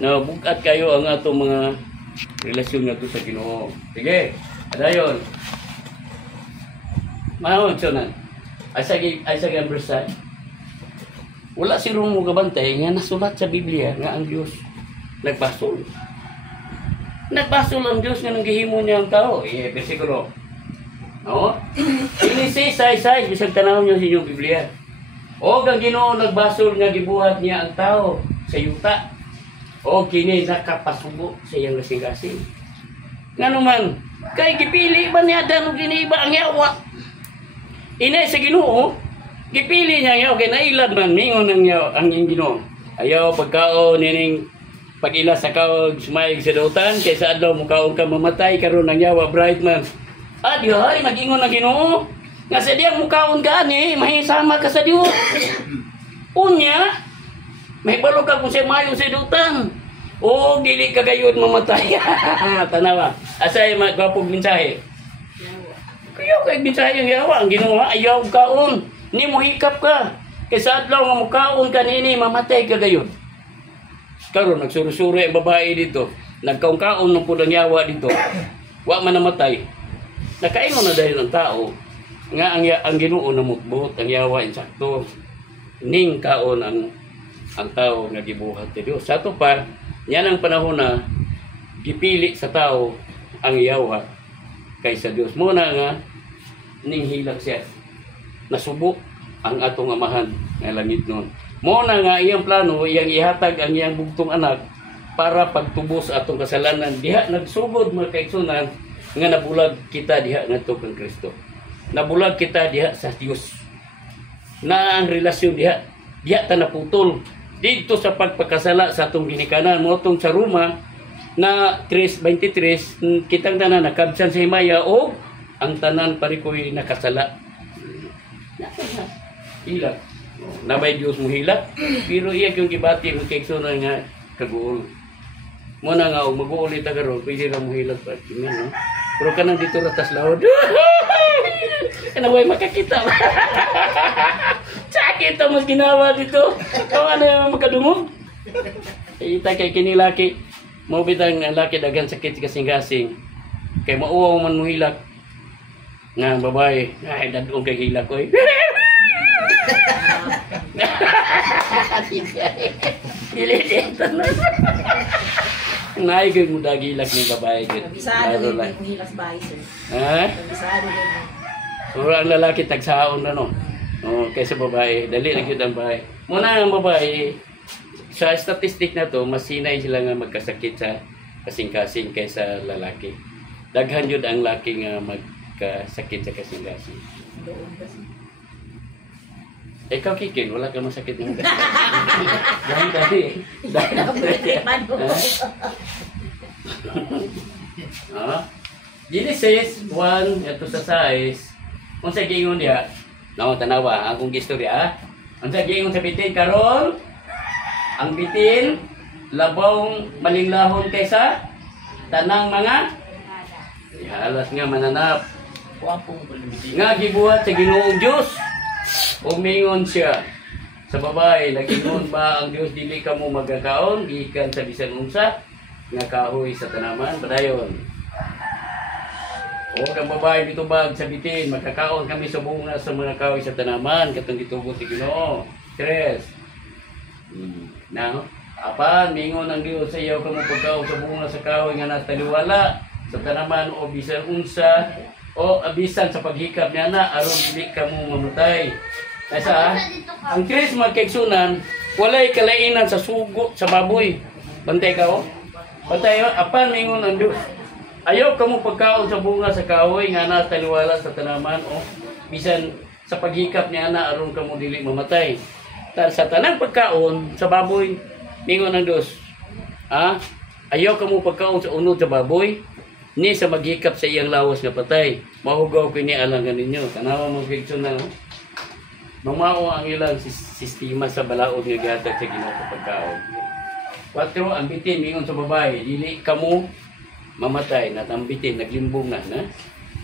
na bukat kayo ang ato mga relasyon nga to sa Ginoo. Sige, adayon. Mahon sunan. Asa ang verse. Wala si mo gabantay nga nasulat sa Biblia nga ang Dios nagbasol. Nagbasol ang Dios nga nang gihimo niya ang tao. Bersikulo. No? Ini say bisag tanaw niyo sa inyong Biblia. O ang Ginoo nagbasol nga gibuhat niya ang tao sa yuta. O kini nakapasubo sa iyang kasing-kasing. Ngano man, kay gipili ba niya dan giniba ang yawa? Inay sa Ginoo, gipili niya yaw kay nailad man mingon ang yaw ang Ginoo. Ayaw pagkaon nining pag-ila sa kaog sumayag sa dautan kaysa adlaw mo kaon ka mamatay karon ang yawa bright man. Adi ay nag-ingon ang Ginoo. Nga sa diyang mukaon gani, mahisama ka sa Dios. Unya, may balo ka kung siya mayo sa dutan. O, dili ka gayod mamatay. Tanawa. Asay magwapog mensahe. Kayo kay mensahe ang yawa. Ang Ginoo ayaw kaon. Ni mo hikap ka. Kaysa adlaw nga mukaon ka nini, mamatay ka gayod. Karon nagsuro-suro ang babae dito. Nagkaon-kaon ng pulang yawa dito. Wa man namatay. Nakaingon na dahil ng tao. Nga ang Ginoo namutbot ang yawa insakto ning kaon ang tao nga gibuhat ti Dios. Sa to pa yan ang panahon na gipili sa tao ang yawa kaysa Dios. Mo na nga ning hilak siya nasubok ang atong amahan nga langit noon. Mo na nga iyang plano iyang ihatag ang iyang bugtong anak para pagtubos atong kasalanan. Diha nagsugod mga kaigsunan nga nabulag kita diha ngadto kang Kristo. Nabulag kita diha sa Dios. Na ang relasyon diha ta naputol. Dito sa pagpakasala sa atong ginikanan motong sa Roma na 3:23 kitang tanan nakabsan sa himaya o ang tanan parikoy nakasala. Hilak. Nabay Dios mo hilak pero iya yung gibati mo kay sunan nga kaguol. Mo na nga mag-uuli ta karon pwede ra mo hilak pa kimin no. Pero kanang dito ratas laod. Kanang way makakita. Sakit ang mas ginawa dito. Kung ano yung makadungog. Ita kay kinilaki. Mo bitang laki dagan sakit kasing-kasing. Kay mauwaw man mo hilak. Nga babae. Ay dadong kay hilak ko. Dili dito na. Naigay mo dagilak ng babae. Kabisado din mo hilas bahay, sir. Ha? Kabisado din mo. Puro ang lalaki tagsaon na no. Kaysa babae, dali lang yun ang babae. Muna ang babae, sa statistic na to, mas sinay sila nga magkasakit sa kasing-kasing kaysa lalaki. Daghan yun ang laki nga magkasakit sa kasing-kasing. Doon kasi. Ikaw kikin, wala ka masakit ng kasing. Dahil dati. Genesis 1, ito sa size. Kung sa giingon diha, no, tanawa, ang kong istorya. Ang sa giingon sa bitin, karon ang bitin, labong malinglahon kaysa tanang mga halas nga mananap. Nga gibuhat sa Ginoong Dios. Umingon siya sa babae, nagingon ba ang Dios dili ka mo magkakaon gikan sa bisan unsa nga kahoy sa tanaman padayon. O ang babae bitubag sa bitin, magkakaon kami sa bunga sa mga kahoy sa tanaman katong gitugot ti Ginoo. 3. Now, apan mingon ang Dios sa iyo kamo pagkaon sa bunga sa kahoy nga nasa taliwala sa tanaman o bisan unsa o abisan sa paghikap niya na aron dili ka mo mamatay. Kaysa ang Chris magkaigsunan walay kalainan sa sugo sa baboy. Bantay ka o? Bantay o? Apan mingon ang Diyos. Ayaw ka mo pagkaon sa bunga sa kahoy nga nasa taliwala sa tanaman o bisan sa paghikap niya na aron ka mo dili mamatay. Sa tanang pagkaon sa baboy mingon ang Diyos. Ayaw ka mo pagkaon sa unod sa baboy ni sa maghikap sa iyang lawas nga patay. Mahugaw ko ni alangan ninyo. Tanawa mo picture na. Mamao ang ilang sistema sa balaod nga gihatag sa Ginoo sa pagkaon. 4, ang bitin mingon sa babae, dili kamo mamatay na ang bitin naglimbong na.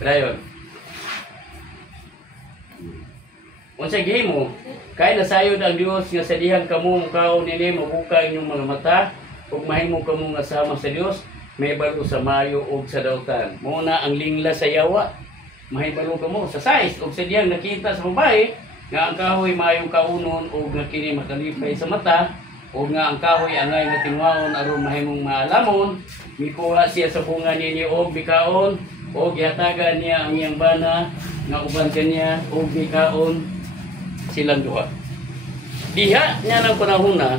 Dayon. Unsa gihimo? Kay nasayod ang Dios nga sa dihang kamo mukaon nini mabuka inyong mga mata ug mahimo kamo nga sama sa Dios, mahibalo sa mayo ug sa dautan. Muna ang lingla sa yawa, mahibalo kamo sa size ug sa diyang nakita sa babae nga ang kahoy maayong kaunon ug nga kini makalipay sa mata ug nga ang kahoy angay nga tinwaon aron mahimong maalamon. Mikuha siya sa bunga niya og bikaon ug gihatagan niya ang iyang bana nga uban kaniya ug bikaon silang duha. Diha niya ng panahon na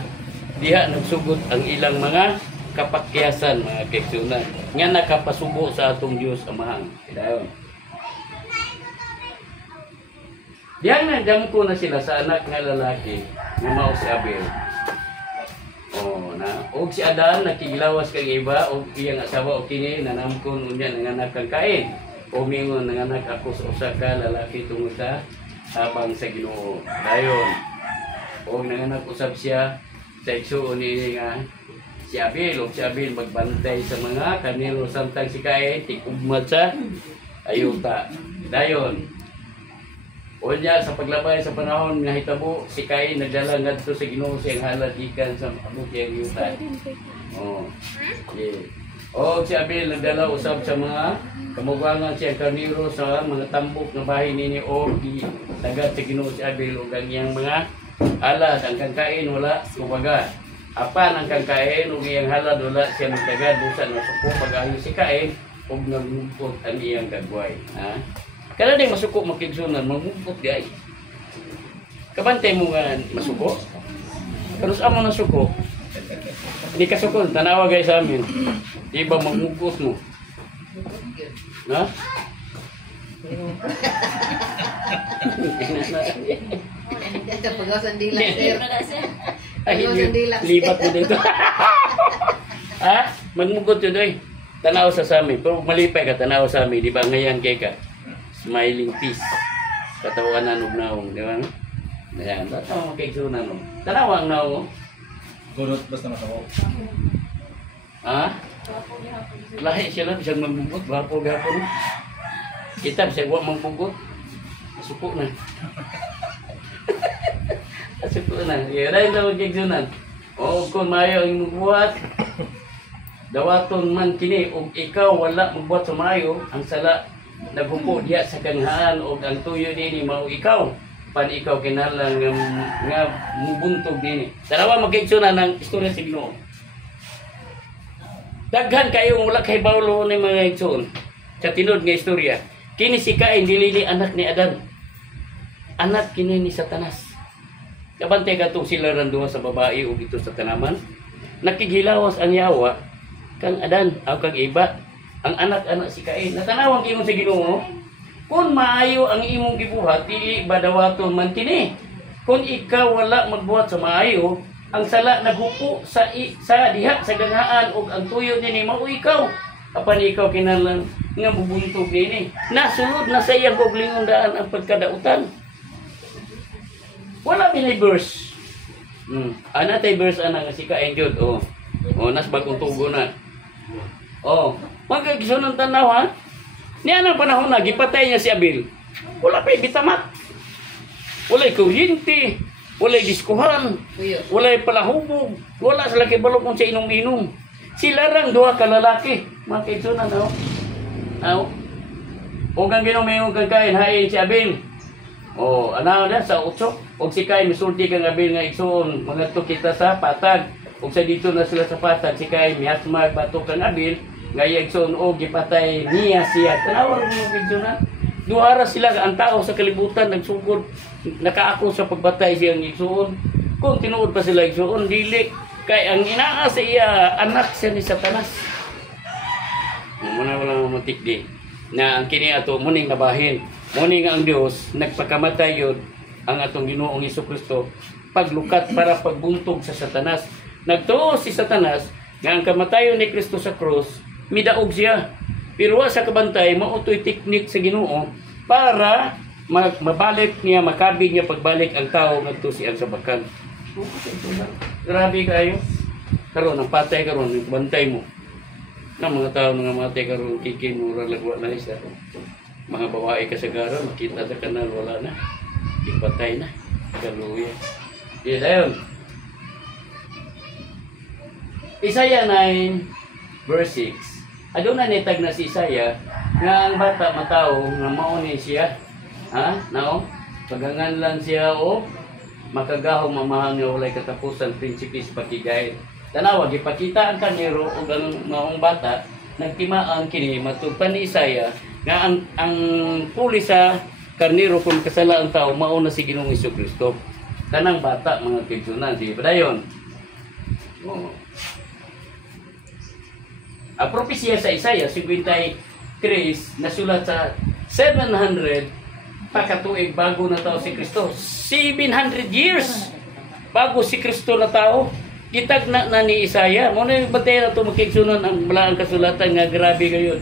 diha nagsugod ang ilang mga kapakyasan, mga kaigsunan nga nakapasubo sa atong Dios Amahang. Dayon. Diyan nagdamko na sila sa anak nga lalaki nga mao si Abel. Og si Adan nakigilawas kag iba og iyang asawa og kini nanamkon unya nanganak kang Cain. O mingon nanganak ako sa usa ka lalaki tungod sa habang sa Ginoo. Dayon. Og nanganak usab siya sa igsuon ni nga si Abel. Og si Abel magbantay sa mga kanilo samtang si Cain tikugmad sa ayuta. Dayon. O niya, sa paglabay sa panahon nga hitabo, si Cain nagdala ngadto sa Ginoo siyang halad ikan sa abukiyang yuta. Oh. Yeah. O si Abel nagdala usab sa mga kamugangan siyang karniro sa mga tambok na bahay nini o tagad sa Ginoo si Abel ug ang iyang mga halad. Ang kang Cain wala kumbaga. Apan ang kang Cain ug iyang halad wala siya magtagad busa na suko pag-ayo si Cain ug nagmumpot ang iyang gagway. Ha? Kala din masuko makigsunan, mamumpot di ay. Kabantay mo nga masuko. Pero sa amo na suko, hindi ka sukon, tanawa guys sa amin. Di ba magmukot mo? Ha? Ito, pagawasan dila, sir. Ay, Pagawasan dila, sir. lipat mo dito. Ha? Magmukot yun doy. Tanaw sa amin. Pero malipay ka, tanaw sa amin. Di ba ngayon kay ka? Smiling face. Katawanan og naong, di ba? Ayan, tatawa mo kay sunan mo. Tanawa ang naong mo. Kurot basta masabaw. Ha? Lahi siya lang, bisang magbugot, wapo gapon. Kita, bisang wak magbugot. Suko na. Suko na. Irayin daw kay sunan. O kung mayo ang magbuhat, dawaton man kini, o ikaw wala magbuhat sa mayo, ang sala, naghupo diya sa kanhaan o ang tuyo nini mao ikaw pan ikaw kinalang nga mubuntog nini. Dalawa magigsunan ng istorya sa Ginoo. Daghan kayo wala kay bawlo ni mga igsoon sa tinod nga istorya. Kini si Cain dili ni anak ni Adan. Anak kini ni Satanas. Kabantay katong sila ran duha sa babae o dito sa tanaman. Nakigilawas ang yawa kang Adan o kang iba. Ang anak-anak si Cain, natanawang kinong sa Ginoo, kung maayo ang imong gibuhat, dili badawaton man kini. Kung ikaw wala magbuhat sa maayo, ang sala naghupo sa diha sa ganhaan ug ang tuyo nini mao ikaw. Apan ikaw kinalang nga bubuntog nini. Nasulod na sa iyang goglingon daan ang pagkadautan. Wala minay verse. Ana tay verse ana nga si Cain jud. Oh, nas bagong tugo na. Oh, magkagisunan tanaw ha. Niya nang panahon na gipatay niya si Abel. Wala pa'y bitamat. Wala'y kuryente. Wala'y diskuhan. Wala'y palahubog. Wala sila kibalok kung sa inom-inom. Sila rang duha ka lalaki. Mga kaigsunan, no? O kang ginumayong kang Cain, hain si Abel. O, ano na, sa utso. O si Cain, misulti kang Abel nga igsoon. Mga to kita sa patag. O sa dito na sila sa patag, si Cain, mihasmag, bato kang Abel. Nga igsoon, o gipatay niya siya. Tanawar mo mga kaigsunan. Duhara sila ang tao sa kalibutan nagsugod nakaako sa pagbatay siyang igsuon. Kung tinuod pa sila igsuon dili kay ang inaa sa iya anak siya ni Satanas. Muna wala matik di na ang kini ato muning nabahin. Muning ang Dios nagpakamatay yun ang atong Ginoong Hesukristo paglukat para pagbuntog sa Satanas. Nagtuo si Satanas nga ang kamatayon ni Kristo sa krus midaog siya. Pero sa kabantay, mautoy teknik sa Ginoo para mabalik niya, makabig niya pagbalik ang tao ngadto siyang sabakan. Grabe kayo. Karon ang patay karon, bantay mo. Na mga tao nga matay karon kikin mura lagwa na isa. Mga babae kasagara makita sa kanal wala na. Ipatay na. Kaluya. Di dayon. Isaiah 9 verse 6. Aduna netag na si Isaiah nga ang bata matao nga mao ni siya. Ha? Nao? Paganganlan siya o makagahong mamahal nga walay katapusan prinsipis pakigay. Tanawa gipakita ang kanero ug ang maong bata nagtimaan kini matupad ni Isaiah nga ang puli sa karnero kung kasala ang tao mao na si Ginoong Hesukristo. Kanang bata mga kigsunan sige padayon. Oh. Ang propesya sa Isaiah 53 nasulat sa 700 pakatuig bago na tao si Kristo. 700 years bago si Kristo na tao. Kitagna na ni Isaiah. Muna yung batay na ito makiksunan ang balaang kasulatan nga grabe gayon.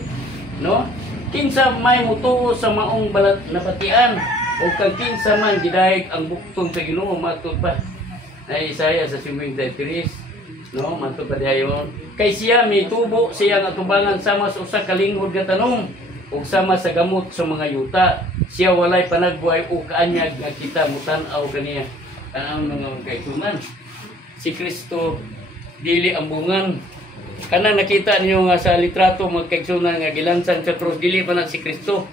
No? Kinsa may mutuo sa maong balat na batian o kang kinsa man gidayeg ang bukton sa Ginoo matud pa. Na Isaiah sa 53 no matud pa dayon. Kay siya mitubo siya nga tubangan sama sa usa ka linghod nga tanom ug sama sa gamot sa mga yuta. Siya walay panagbuhay o kaanyag nga kita mutan-aw kaniya. Ang mga kaituman. Si Kristo dili ambungan. Kanang nakita niyo nga sa litrato magkaigsunan nga gilansan sa krus dili pa na si Kristo.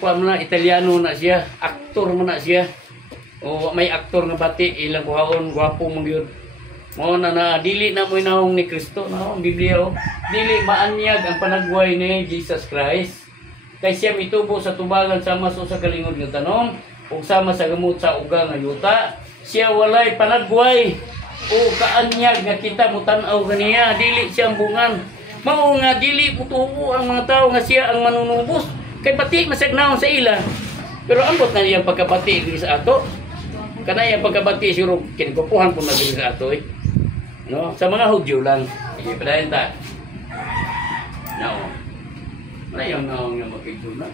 Kuan man na Italiano na siya, aktor man na siya. O may aktor nga bati ilang kuhaon gwapo man gyud. Mo na dili na mo inahong ni Kristo no ang Biblia o. Dili maanyag ang panagbuhay ni Jesus Christ. Kay siya mitubo sa tubalan sama sa usa ka lingod nga tanom ug sama sa gamot sa uga nga yuta. Siya walay panagbuhay o kaanyag nga kita mutan-aw kaniya dili siya ambungan. Mao nga dili mutuo ang mga tao nga siya ang manunubos kay pati masagnaon sa ila. Pero ambot na niyang pagkabati diri sa ato. Kanay ang pagkabati siguro kinigupuhan po na diri sa ato eh. No, sa mga Hudyo lang. Sige, padayon ta. No. Nayon naong nga makikita.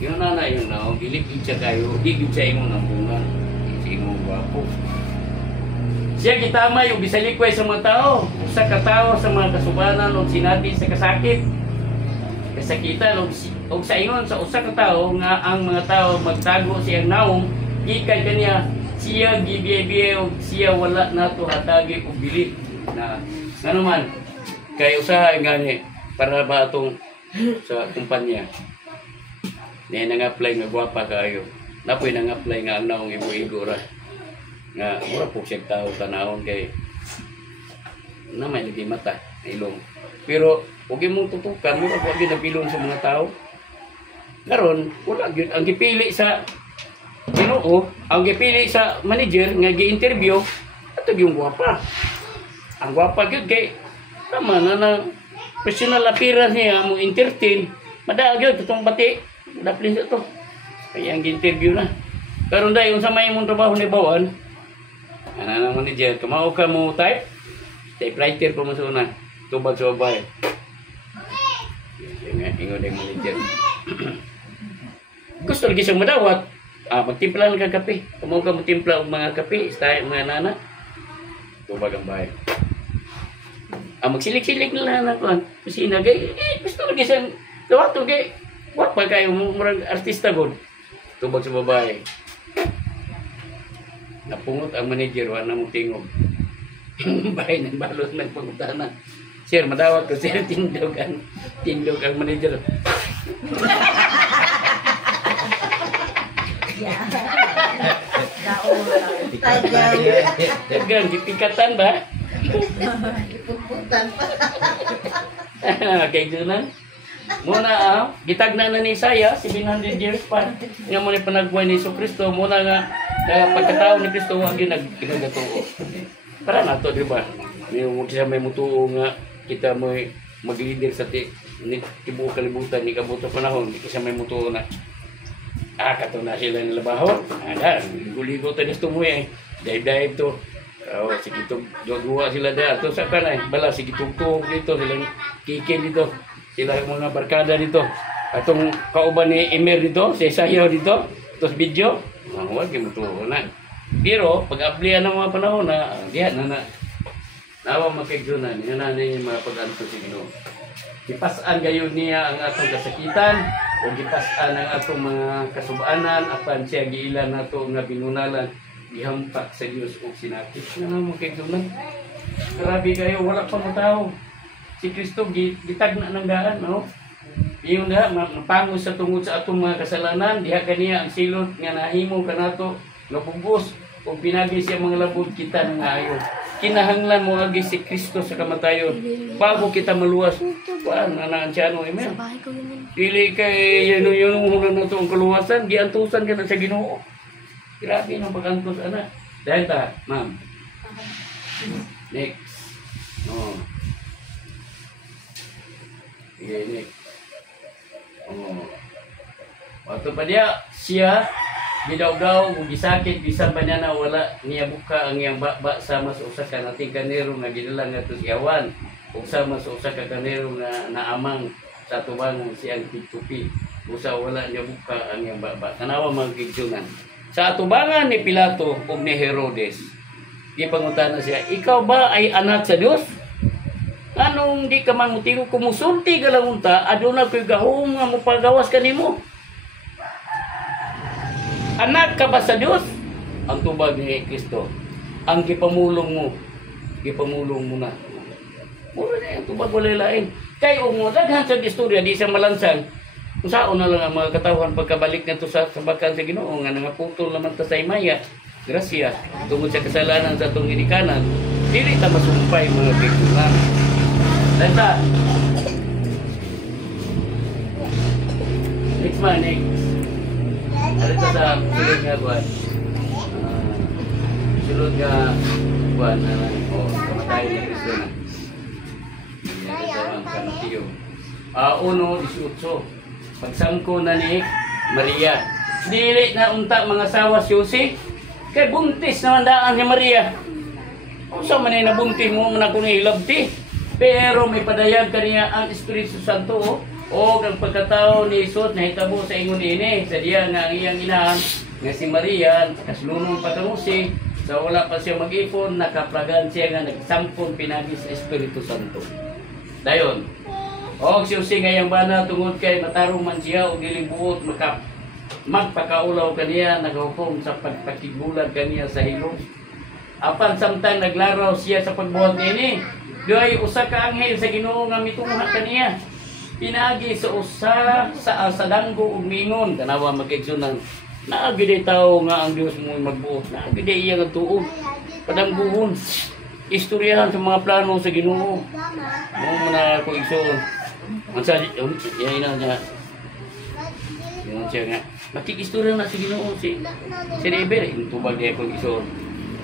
Yung nanay yung naong, ilikid siya kayo, higit siya imong nambungan. Kasi imong gwapo. Siya gitamay o bisalikway sa mga tao. Usa ka tao sa mga kasubanan o sinati sa kasakit. Kasakitan o sa ingon sa usa ka tao nga ang mga tao magtago siyang naong, gikan kaniya siya gibiye-biye o siya wala nato hatagi o bili na naman kay usahay gani para ba atong sa kumpanya niya nang-apply nga gwapa kayo napoy nang-apply nga ang naong ibo-igo ra nga mura po siya tao tanawon kay na may lagi mata ilong pero huwag mong tutukan mura po ang ginapilong sa mga tao karon wala gyud ang gipili sa Ginoo, ang gipili sa manager nga gi-interview ato yung gwapa. Ang gwapa gyud kay tama na personal appearance niya mo entertain, madaag gyud itong bati. Daplin to. Kaya ang gi-interview na. Pero dai unsa may imong trabaho ni bawan? Ana nang manager, kamao ka mo type? Typewriter ko mo sa una. Tubag sa babay. Ingon ang manager. Gusto lagi siyang madawat. Magtimpla lang ka kape. Kung ka magtimpla og mga kape, style mga nana. Tubag ang bahay. Magsilik-silik na lang ako. Kusina gay, gusto lagi siyang dawato gay. Wat pa kayo murag artista gud. Tubag sa babae. Napungot ang manager wala mo tingog. Bahay ng balot nagpangutana. Sir, madawat ko sir tindog ang manager. Tagang gipikatan ba? Ipuputan pa. Kay gunan. Muna gitagna na ni Isaiah 700 years pa. Nga mo ni panagbuhay ni Kristo muna nga pagkatao ni Kristo wa gyud nagkinagatuo. Para nato di ba? Mo siya may mutuo nga kita mo mag-leader sa tibuok kalibutan ni kabuto panahon, kasi may mutuo na. Kato na sila nilabahon. Ligo-ligo tayo nito mo eh. Dive-dive to. Sige to, jowa sila dito. Sa kanay, bala, sige tugtog dito. Silang kikin dito. Sila mga barkada dito. Atong kauban ni Emer dito, si Isayaw dito. Tapos video. Huwag yung mutuo na. Pero, pag-ablihan ng mga panahon na, diyan na nawa makigsunan. Yan na yung mga pag-anto si Ginoo. Gipasan gayon niya ang atong kasakitan o gipasan ang atong mga kasubaanan apan siya giilan nato nga binunalan gihampak sa Dios ug sinakit. Nga mo kay Junan. Grabe kayo, wala pa mo tao. Si Kristo gitagna ng daan, no? Iyon na, mapangos sa tungod sa atong mga kasalanan, diha kaniya ang silot nga nahimo kanato nga bugos ug pinagi siya mga labod kita ng ayo. Kinahanglan mo agi si Kristo sa kamatayon bago kita maluwas. Kuan ana anciano amen. Dili kay yun hunan nato ang kaluwasan, giantusan ka na sa Ginoo. Grabe nang pagantos ana. Dahil ta, ma'am. Next. Oh. Okay, next. Oh. Waktu pa siya gidaw-daw ug gisakit bisan pa niya na wala niya buka ang iyang baba sama sa usa ka nating kanero nga ginala ngadto sa yawan ug sama sa usa ka kanero nga naamang sa tubangan siyang pitupi usa wala niya buka ang iyang baba tanawa magigsunan sa tubangan ni Pilato ug ni Herodes gipangutana siya, ikaw ba ay anak sa Dios? Anong di ka man mutigo kumusulti ka lang unta aduna koy gahom nga mopagawas kanimo? Anak ka ba sa Diyos? Ang tubag ni Kristo. Ang gipamulong mo na. Mura na yung tubag wala lain. Kaya mo, daghan sa istorya, di siya malansang. Kung saan na lang ang mga katawhan pagkabalik na ito sa sabakan sa Ginoo, nga nangaputol naman ta sa imaya. Grasya, tungod sa kasalanan sa itong ginikanan, dili ta masumpay mga bigtunan. Lanta. Next man, next. Ano ka sa sulod nga buwan? Sulod nga buwan na kamatay na Kristo na. Ang Kamatiyo. 1:18. Pagsangko na ni Maria. Dili na unta mga sawa si Jose. Kay buntis naman daan ni Maria. Kung sa man ay nabuntis mo na kung ilabti. Pero may padayag kaniya ang Espiritu Santo. O ang pagkatao ni Jesus na hitabo sa ingon ini sa diya nga ang iyang inahan nga si Maria kaslunong patamusi sa wala pa siya mag-ipon nakaplagan siya nga nagsampon pinagi sa Espiritu Santo. Dayon. O si Jose ngayang bana tungod kay matarong man siya o gilibuot magpakaulaw kaniya naghukom sa pagpakigulag kaniya sa hilom. Apan samtang naglaraw siya sa pagbuhat ini, doy usa ka anghel sa Ginoo nga mitungha kaniya. Pinagi sa usa sa danggo ug mingon tanawa magigsunan naagi day tao nga ang Dios mo magbuot naagi day iya nga tuod padangguhon istoryahan sa mga plano sa Ginoo mo na ko igsoon unsa yan niya yun siya nga makikistorya na sa Ginoo si Rebel tubag niya ko igsoon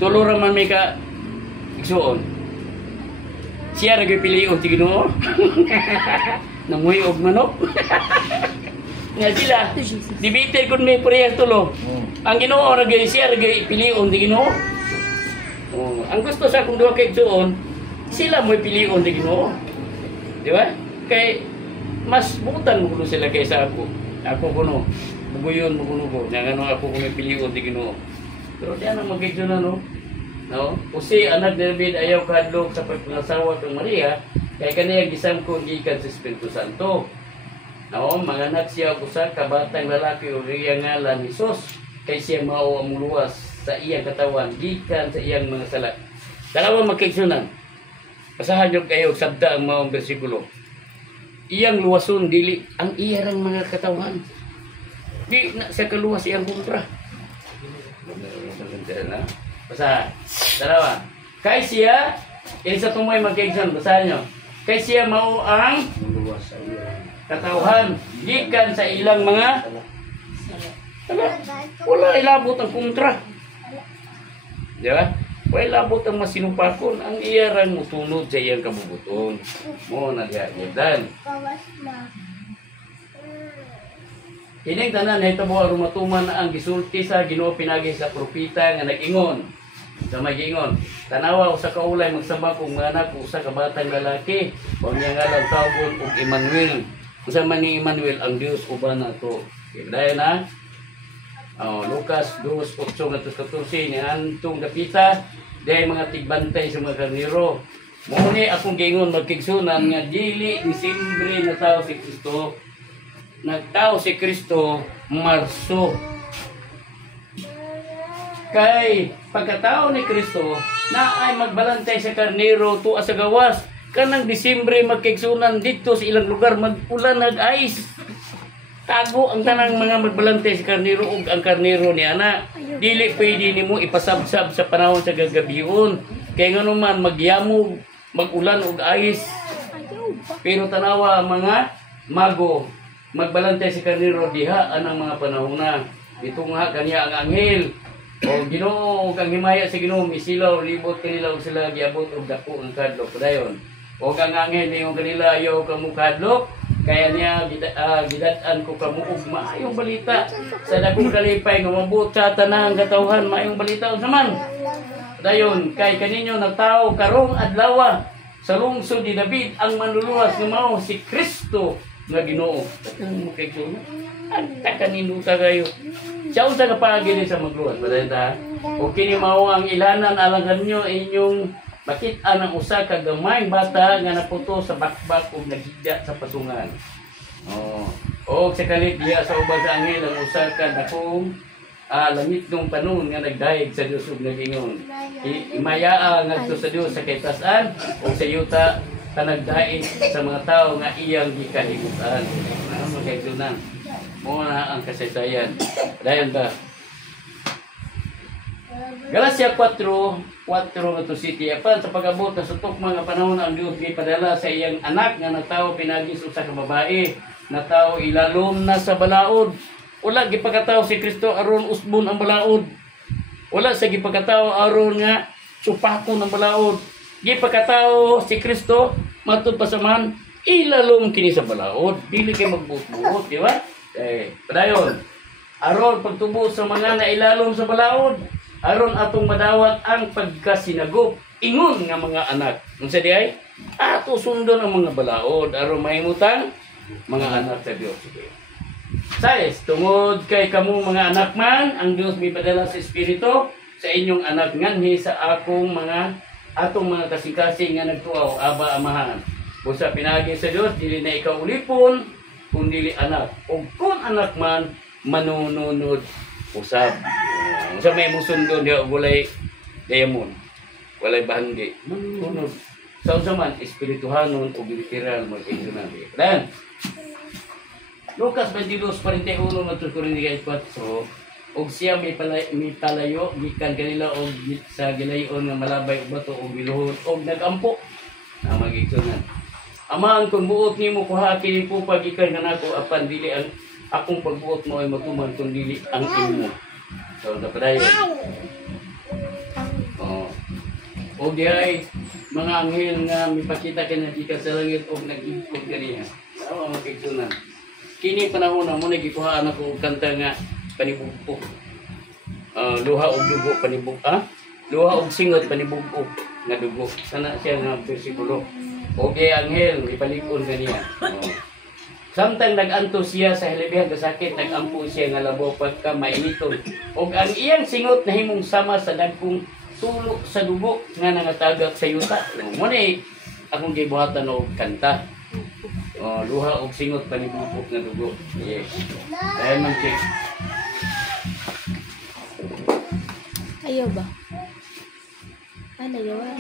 tulo ra man may ka igsoon siya nagpilion si Ginoo namuhi og manok. Nga sila, dibite kung may prayers tulo. Ang Ginoo ragay siya ragay pilion di Ginoo. Ang gusto sa kung duha kay igsoon, sila mo'y pilion di Ginoo. Di ba? Kay mas butan mo kuno sila kaysa ako. Ako kuno, buguyon mo kuno ko. Nga ano ako kung may pilion di Ginoo. Pero diyan ang magigsoon no. No? Kasi anak ni David ayaw kahadlok sa pagpangasawa kang Maria. Kaya kaniya gisangkon gikan sa Espiritu Santo. No, manganak siya usa ka batang lalaki o iyang ngalan Jesus. Kay siya mao ang luwas sa iyang katawan gikan sa iyang mga sala. Dalawa magkaigsunan. Basahan niyo kayo sabda ang maong bersikulo. Iyang luwason dili ang iyang mga katawan. Di na siya kaluwas iyang kontra. Basahan. Dalawa. Kay siya isa tumoy magkaigsunan. Basahan niyo. Kay siya mao ang katawhan gikan sa ilang mga wala ilabot ang kontra. Di ba? Wala ilabot ang masinupakon ang iyarang mutunod sa iyang kabubuton. Mo na diyan. Kining tanan hitabo aron matuman ang gisulti sa Ginoo pinagi sa propeta nga nag-ingon. Sa mag-ingon, tanawa usa ka ulay magsamba kong mga anak usa ka batang lalaki o niya ngalan tawgon og Emmanuel. Usa man ni Emmanuel ang Dios uban nato. Dayon na. Lucas 2:8-14 ni antong dapita day mga tigbantay sa mga karnero. Muni akong giingon magkigsunan nga dili Disyembre na tao si Kristo. Nagtao si Kristo Marso. Kay pagkatao ni Kristo na ay magbalantay sa karnero tuwa sa gawas kanang Disyembre magkaigsunan dito sa ilang lugar mag-ulan nag-ice. Tago ang tanang mga magbalantay sa karnero ug ang karnero ni ana dili pwede nimo ipasabsab sa panahon sa gagabion kay ngano man magyamog mag-ulan ug ice. Pero tanawa ang mga mago magbalantay sa karnero diha anang mga panahon na itungha kaniya ang anghel o Ginoo kang himaya sa Ginoo misilaw libot kanila og sila giabot og dako ang kadlok dayon o kang anghel ningon kanila ayaw ka mo kadlok kaya niya gidad-an ko kamo og maayong balita sa dakong kalipay nga mabuot sa tanang katawhan maayong balita unsa man dayon kay kaninyo nagtawo karong adlaw sa lungsod ni David ang manluluwas nga mao si Kristo nga Ginoo. Ang mo kay Ginoo. Ang takaninuta kayo. Siya unsa ka paagi sa magluwas padayta. O kini mao ang ilanan alang kanyo inyong makit-an ang usa ka gamay bata nga naputo sa bakbak ug naghigda sa patungan. O sa kalit diya sa ubang sa anghel ang usa ka dakong langit nung panon nga nagdayeg sa Dios ug nagingon. Imayaa ngadto sa Dios sa kaytasan o sa yuta ka nagdaig sa mga tao nga iyang gikalimutan. Ano magkaidunan? Muna ang kasaysayan. Dayon ba? Galatia 4:4 to City. Apan sa pag-abot na sutok mga panahon ang Dios gipadala sa iyang anak nga natawo pinagis usa ka babae, natawo ilalom na sa balaod. Wala gipagkatawo si Kristo aron usbon ang balaod. Wala sa gipagkatawo aron nga supakon ang balaod. Gipagkatawo si Kristo matud pasaman ilalom kini sa balaod. Dili kay magbuot-buot, di ba? Padayon. Aron pagtubo sa mga nailalom sa balaod, aron atong madawat ang pagkasinagop ingon nga mga anak. Unsa di ay? Ato sundon ang mga balaod aron mahimutang mga anak sa Dios. Sais, tungod kay kamo mga anak man, ang Dios may padala sa Espiritu sa inyong anak nganhi sa atong mga kasing-kasing nga nagtuaw, aba amahan. Busa pinagi sa Dios, dili na ikaw ulipon, kundi anak. O kung anak man, manununod usab. Sa may musundo diya walay diamond, walay bahandi. Manununod. Sa unsa man espirituhanon o literal mo kinsunan. Dan Lucas 22:41 ngadto Korintios 4. Og siya may palayo gikan kanila og sa gilayon nga malabay og bato og biluhon og nagampo na magigsunan. Amahan kung buot nimo kuha kini po pagikan kanako apan dili ang akong pagbuot mo ay matuman kung dili ang imo. So napadayon. Og diay mga anghel nga mipakita kanila gikan sa langit og nagigkod kaniya. Awa magigsunan. Kini panahon na mo nagikuhaan ako og kanta nga panibugpo. Luha og dugo panibug luha og singot panibugpo nga dugo. Sana siya nga bersikulo. Okay, anghel ipalikon kaniya. Samtang nag-anto siya sa hilabihan nga sakit, nag-ampo siya nga labo pagka mainiton. Og ang iyang singot na himong sama sa dagkong tulo sa dugo nga nangatagak sa yuta. Mo ni akong gibuhatan og kanta. Luha og singot panibugpo nga dugo. Yes. Dahil man check. Ayaw ba? Ano yawan?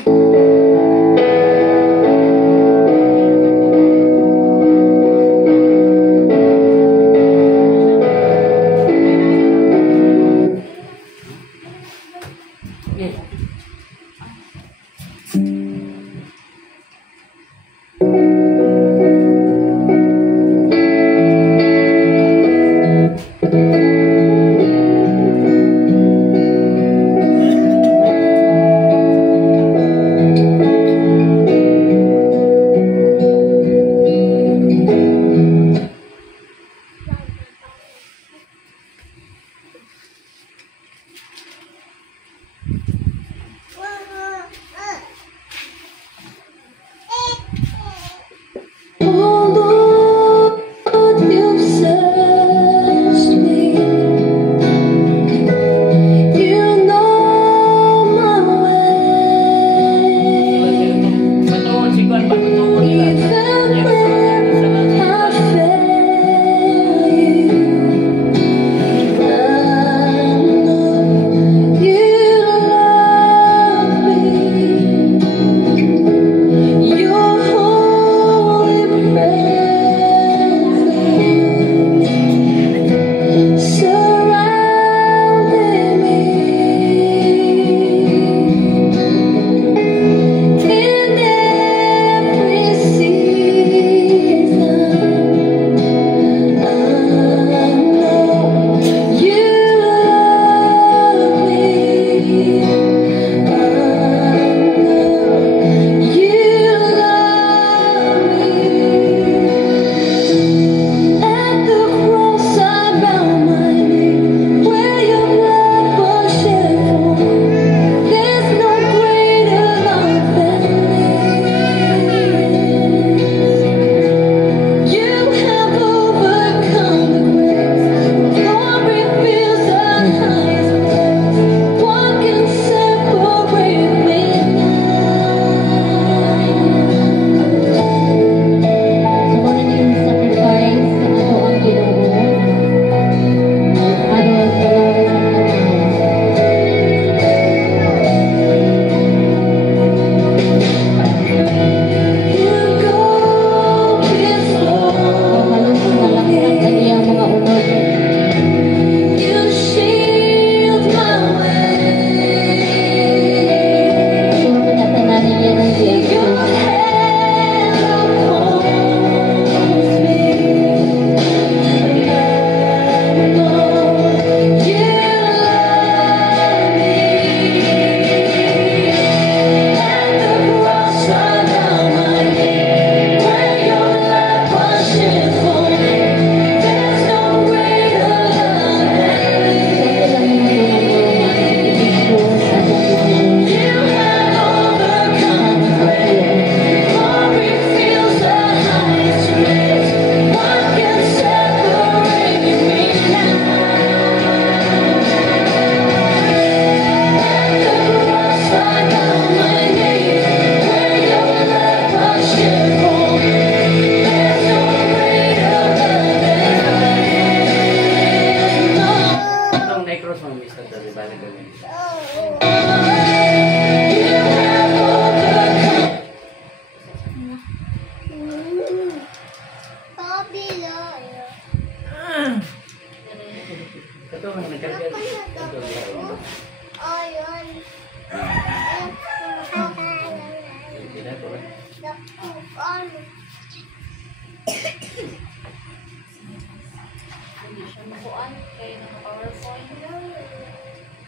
Hindi siya makuan kaya naka-PowerPoint.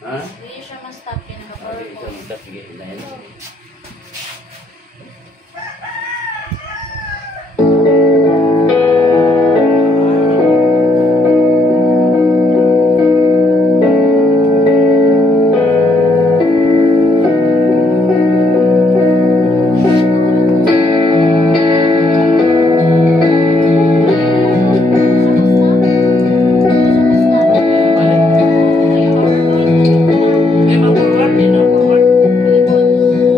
Ha? Hindi siya ma-stop kaya Sige, naka-PowerPoint. sige, inahin. Eh, mag-forward din, no? Forward.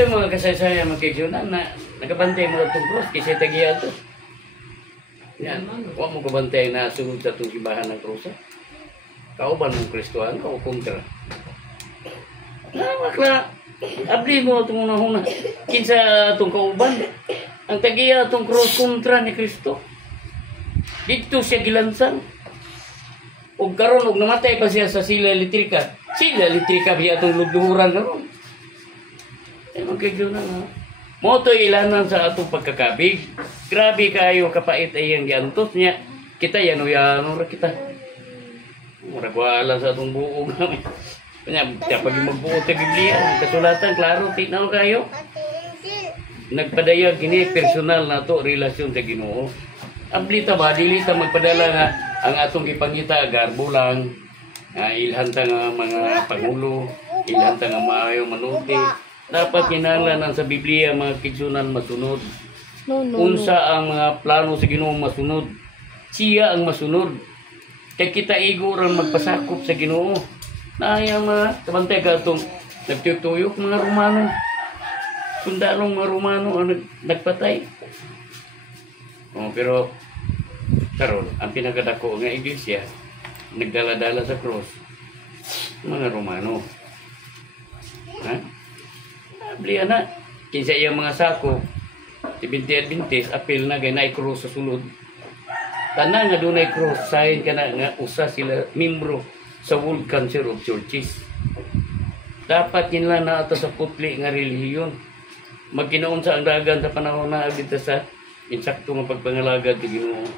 ito yung mga kasaysayan mga kaigsyonan na nakabantay mo itong cross kasi tagiya ito. Yan, huwag mo kabantay na sunod sa itong ibahan ng krus. Kauban mong Kristohan o kontra. Makla, abli mo itong unang-una. Kinsa itong kauban. Ang tagiya itong cross kontra ni Kristo. Dito siya gilansan. Ug karon og namatay pa siya sa sila elektrika. Sila elektrika biya itong lugduhuran karon. Magkagyo na nga. Mo to ilanan sa atong pagkakabig. Grabe kayo kapait ay ang giantos niya. Kita yan uyano ra kita. Murag wala sa atong buog namin. Kanya pag magbuot sa Biblia, kasulatan klaro tinaw kayo. Nagpadayag kini personal na to relasyon sa Ginoo. Ablita ba dili ta magpadala nga ang atong gipangita garbo lang. Ilhanta nga mga pangulo, ilhanta nga maayo manuti. Dapat kinahanglan sa Biblia mga kigsunan masunod. Unsa ang mga plano sa Ginoo masunod. Siya ang masunod. Kay kita igo ra magpasakop sa Ginoo. Naaya mga tabantay ka itong nagtutuyok mga Romano. Sundalong mga Romano ang nagpatay. Pero karon ang pinakadako nga iglesia nagdala-dala sa cross mga Romano. Ha? Abliya na. Kinsa iya mga sako 20 apil na ganay cross sa sulod. Tanan nga dunay cross sign kana nga usa sila membro sa World Council of Churches. Dapat kinla na ato sa putli nga relihiyon. Magkinaon sa ang dagan sa panahon na dito sa insakto nga pagpangalagad kay Ginoo.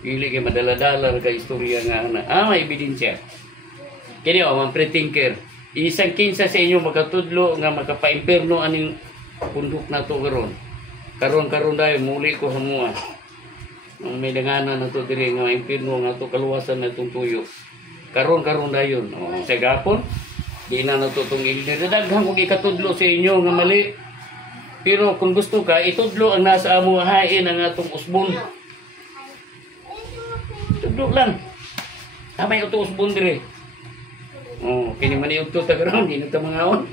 Dili kay madala-dala ka istorya nga may ebidensya. Kini mga pre-thinker, isang kinsa sa inyo makatudlo nga makapaimperno aning pundok nato karon. Karon dayon muli ko sa mua. Ang may danganan nato diri nga imperno nga to kaluwasan na itong tuyo. Karon dayon. Sa gapon, di na nato itong daghan kung ikatudlo sa inyo nga mali. Pero kung gusto ka, itudlo ang nasa amo hain ang atong usbon. Tudlo lang. May ito usbon dire. Kini man iugto ta karon, di na ta mangaon.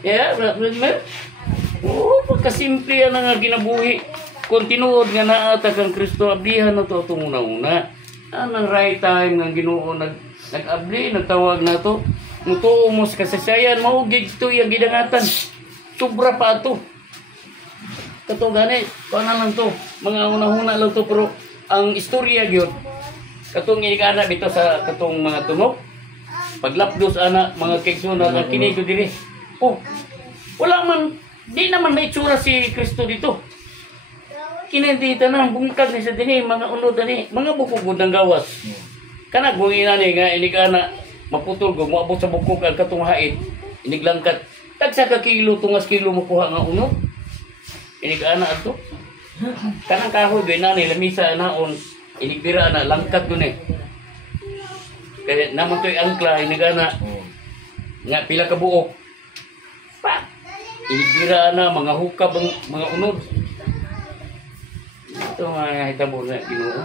Yeah, brother. Pagkasimple yan nga ginabuhi. Kung tinuod nga naata kang Kristo, ablihan na to itong una-una. Anong right time nga Ginoo nag-abli, nagtawag na to. Mutuo mo sa kasasayan, maugig to yung gidangatan. Sobra pa ito. Kato gani, kung ano lang to, mga una-una lang to, pero ang istorya yun, katong inikana dito sa katong mga tunok, paglapdos anak, mga kegsunan, ang kinigo diri. Wala man, di naman may itsura si Kristo dito. Kinendita na, bungkag ni sa dini, mga unod ni, mga bukugod ng gawas. Kana kung inani nga inikana, maputol ko, maabot sa bukog ang katong hait, iniglangkat, tagsa ka kilo, tungas kilo mo kuha nga unod. Inikana ato. Kanang kahoy, ganani, lamisa naon, inigbira na, langkat ko ni. Kaya naman to'y angkla, inigana, nga pila ka buok. Inigbira na, mga hukab, mga unod. Ito mga hitabo na Ginoo.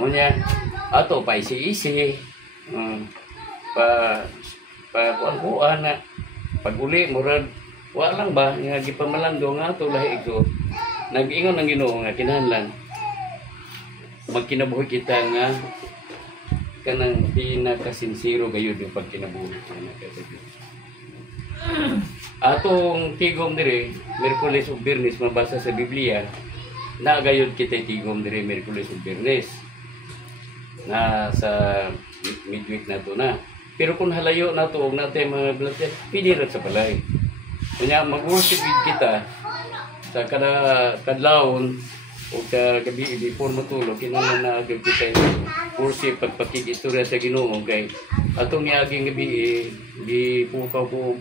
Unya, ato pa isi-isi. Kuan na pag-uli murag wa lang ba nga gipamalando nga ato lahi ito. Nag-ingon ang Ginoo nga kinahanglan magkinabuhi kita nga kanang pinakasinsiro gayud yung pagkinabuhi nga atong tigom dire Miyerkules ug Biyernes mabasa sa Biblia na gayud kita tigom dire Miyerkules ug Biyernes na sa midweek na to na. Pero kung halayo na to og natin mga blatter pwede ra sa balay. Kanya mag-worship kita sa kada kadlawon o sa gabi before matulog kinahanglan na agad kita worship pagpakikistorya sa Ginoo kay atong niaging gabi di pukaw ko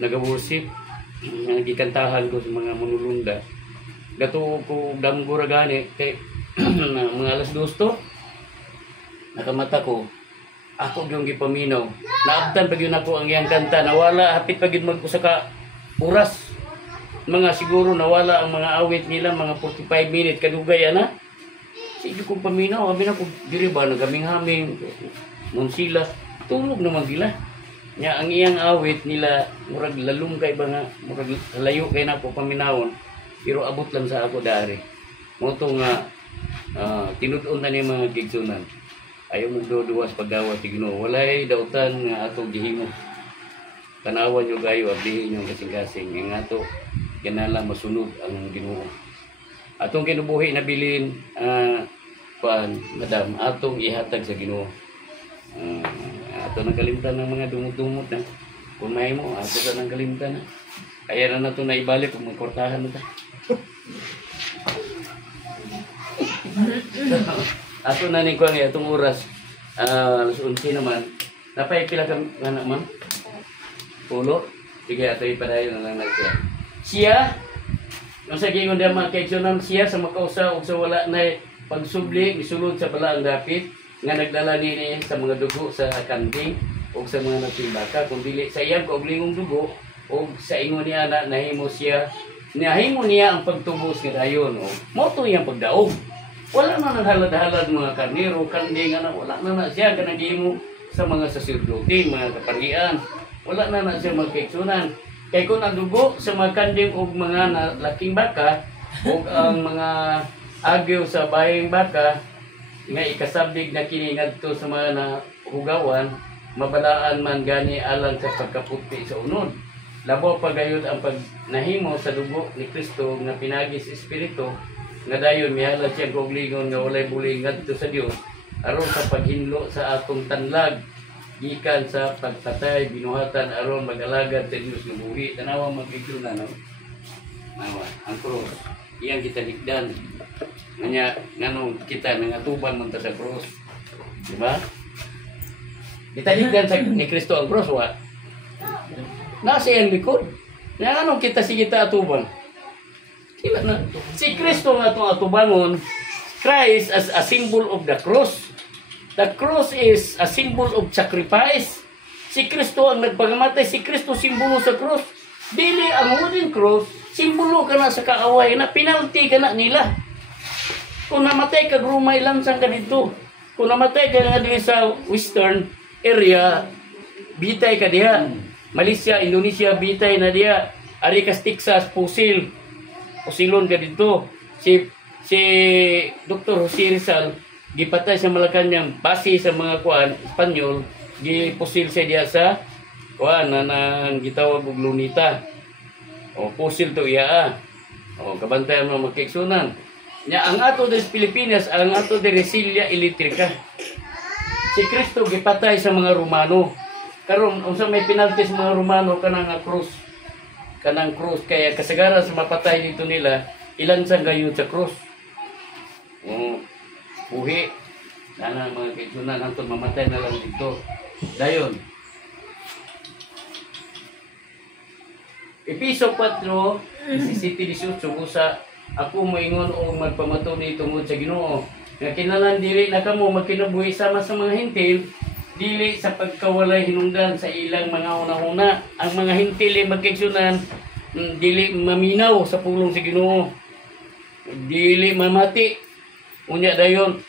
naga-worship gikantahan ko sa mga manulunda gato ko damgura gani kay mga alas 2 to nakamata ko ako yung gipaminaw naabtan pag yun ako ang iyang kanta nawala hapit pag yun magkusa ka oras mga siguro nawala ang mga awit nila mga 45 minutes kadugay na sige kong paminaw abi na ko diri ba nagaming-haming nun sila tulog naman sila Nya ang iyang awit nila murag lalum kay ba nga murag layo kay nako paminawon pero abot lang sa ako dari. Moto nga tinud-on na ni mga gigsunan. Ayaw mo duwas paggawa ti Ginoo. Walay dautan nga atong gihimo. Tanawan nyo gayo abdihin nyo kasing-kasing nga ato kinala masunod ang Ginoo. Atong kinubuhi na bilin madam atong ihatag sa Ginoo. Ato nang kalimtan ng mga dumot-dumot na. Kung may mo, ato sa nang kalimtan na. Kaya na nato na ibalik kung magkortahan na ta. Ato na ni kuang atong oras. Alas 11 naman. Napay pila ka nga ma'am? Pulo. Sige ato ipadayon na lang siya. Siya ang sa gingon dia mga kaigsunan siya sa makausa ug sa wala na pagsubli gisulod sa balaang dapit nga nagdala nini sa mga dugo sa kanding o sa mga nagtimbaka kung dili sa iyang kauglingong dugo o sa ingon niya na nahimo niya ang pagtubos nga dayon o moto iyang pagdaog wala na naghalad-halad mga karnero kanding ana wala na siya kanagihimo sa mga saserdote mga kaparian wala na siya magkaigsunan kay kung ang dugo sa mga kanding o mga laking baka o ang mga agyo sa bayang baka nga ikasabdig na kini ngadto sa mga nahugawan mabalaan man gani alang sa pagkaputi sa unod labaw pagayod ang pagnahimo sa dugo ni Kristo nga pinagi sa espiritu nga dayon mihalad siyang kaugligon nga walay bulig ngadto sa Dios aron sa paghinlo sa atong tanlag gikan sa pagpatay binuhatan aron mag-alagad sa Dios nga buhi tanawa magigsunan no nawa ang cross iyang kita higdan Nganya, nganong kita nangatuban man ta sa cross. Di ba? Gitaligdan sa ni Kristo ang cross wa. Nasa iyang likod. Nga anong kita sige ta atuban? Kila na. Si Kristo nga itong atubangon, Christ as a symbol of the cross. The cross is a symbol of sacrifice. Si Kristo ang nagpagamatay. Si Kristo simbolo sa cross. Dili ang wooden cross, simbolo ka na sa kaaway na penalty ka na nila. Kung namatay ka, rumay lang saan ka dito. Kung namatay ka nga din sa western area, bitay ka diha. Malaysia, Indonesia, bitay na diha. Arikas, Texas, Pusil. Pusilon ka dito. Si Dr. Jose Rizal, gipatay sa Malacanang, base sa mga kuan, Espanyol, gipusil siya diha sa kuan, na nang gitawag og lunita. O, pusil to iya. O, kabantayan mo magkaigsunan. Nya ang ato des Pilipinas ang ato de Resilia Electrica. Si Kristo gipatay sa mga Romano. Karon unsa may penalty sa mga Romano kanang cross. Kanang cross kaya kasagaran sa mapatay dito nila ilan sa gayon sa cross. Buhi nana mga kaigsunan antod mamatay na lang dito. Dayon. Episo 4 17 sa ako moingon o magpamato ni tungod sa Ginoo nga kinahanglan dili na kamo magkinabuhi sama sa mga hintil dili sa pagkawalay hinungdan sa ilang mga una-una ang mga hintil ay magkaigsunan dili maminaw sa pulong sa Ginoo dili mamati unya dayon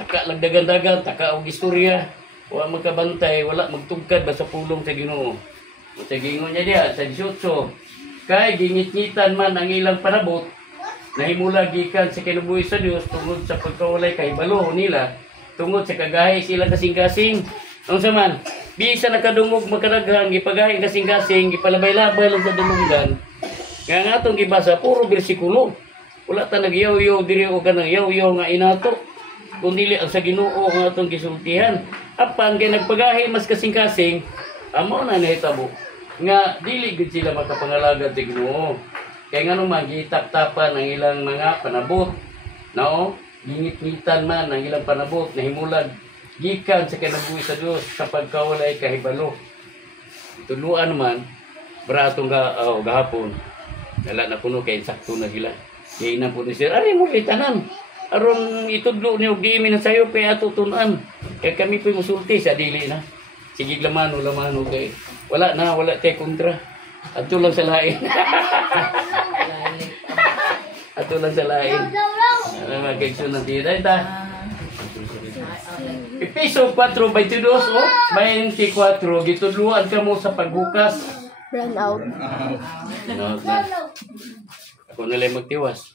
taka lagdagan-dagan taka og istorya wa magkabantay wala magtugkad ba sa pulong sa Ginoo sa gingon niya diha sa 18 kay gingit-ngitan man ang ilang panabot nahimula gikan sa kinabuhi sa Dios tungod sa pagkawalay kahibalo nila tungod sa kagahi sila kasing-kasing unsa man bisa nakadungog makadaghang gipagahi kasing-kasing gipalabay-labay lang sa dulunggan nga atong gibasa puro bersikulo wala ta nagyaw-yaw diri o kanang yaw-yaw nga inato kun dili ang sa Ginoo nga atong gisultihan apan kay nagpagahi mas kasing-kasing amo na nahitabo nga dili gid sila makapangalagad sa Ginoo. Kaya nga naman, gitap-tapan ang ilang mga panabot. No? Gingit-ngitan man ang ilang panabot na himulag. Gikan sa kinabuhi sa Diyos sa pagkawalay kahibalo. Tuluan naman, baratong gahapon. Wala na puno kaya sakto na sila. Kaya na po ni Sir, ari mo itanan. Aron itudlo niyo, giimin na sa'yo, kaya tutunan. Kaya kami po musulti sa dili na. Sige lamano kay. Wala tayo kontra. Ato lang sa lain. Ato lang sa lain. Magkaigsunan dito. Ito. Piso 4.22 o 24 gitudluan ka mo sa pagbukas. Run out. No, ako na lang magtiwas.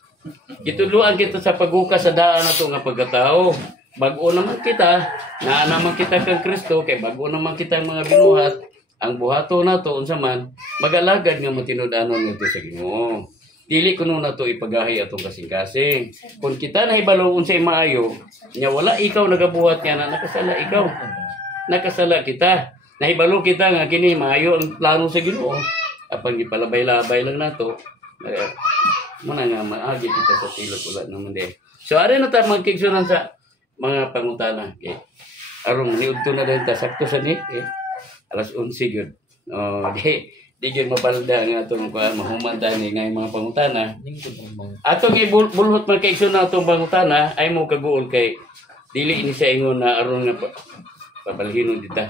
Gitudluan kita sa pagbukas sa daan na to nga pagkatao. Bago naman kita, na naman kita kang Kristo, kay bago naman kita ang mga binuhat, ang buhato na to, unsa man, mag-alagad nga matinud-anon nito sa Ginoo. Dili kuno na to ipagahi atong kasing-kasing. Kung kita na ibalo unsay maayo, nya wala ikaw nagabuhat nga na nakasala ikaw. Nakasala kita. Nahibalo kita nga kini maayo ang plano sa Ginoo. Apang gipalabay-labay lang nato. Muna nga maagi kita sa tilot ulat naman di. So ari na ta magkigsunan sa mga pangutana. Okay. Arong niudto na din ta sakto sa ni. Alas 11 gyud. Oh, di gyud mapalda nga atong mahuman ta ni nga mga pangutana. Atong ibulhot man kay igsunan atong pangutana ay mo kaguol kay dili ini sa ingon na aron nga pabalhinon dita.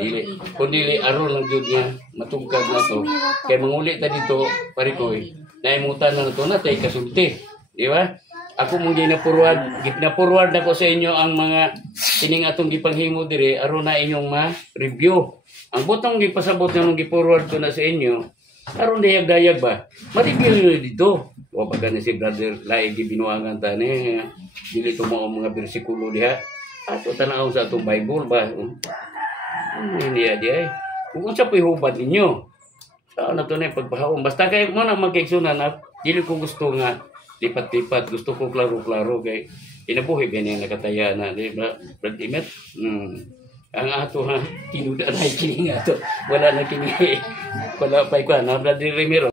Dili kun dili aron lang gyud nga matugkad na to. Kay manguli ta dito parikoy. Naimutan na to na tay kasulti. Di ba? Ako mong gina-forward na ko sa inyo ang mga kining atong gipanghimo dire aron na inyong ma-review. Ang butong gipasabot nung gi-forward ko na sa inyo, aron dayag-dayag ba? Ma-review niyo dito. O baga na si brother laig gibinuangan ta ni dili to mga bersikulo diha. Ato tanaw sa atong Bible ba? Hindi ay. Kung sa pihubad ninyo. Saan na to na pagpahawon. Basta kayo mo na magkaigsunan na dili ko gusto nga lipat-lipat. Gusto ko klaro-klaro kay inabuhi ba niya nakataya na. Di ba? Brad Imet? Ang ato ha, tinuda na kini nga to. Wala na kini. Wala pa ikaw na. Brad Remiro.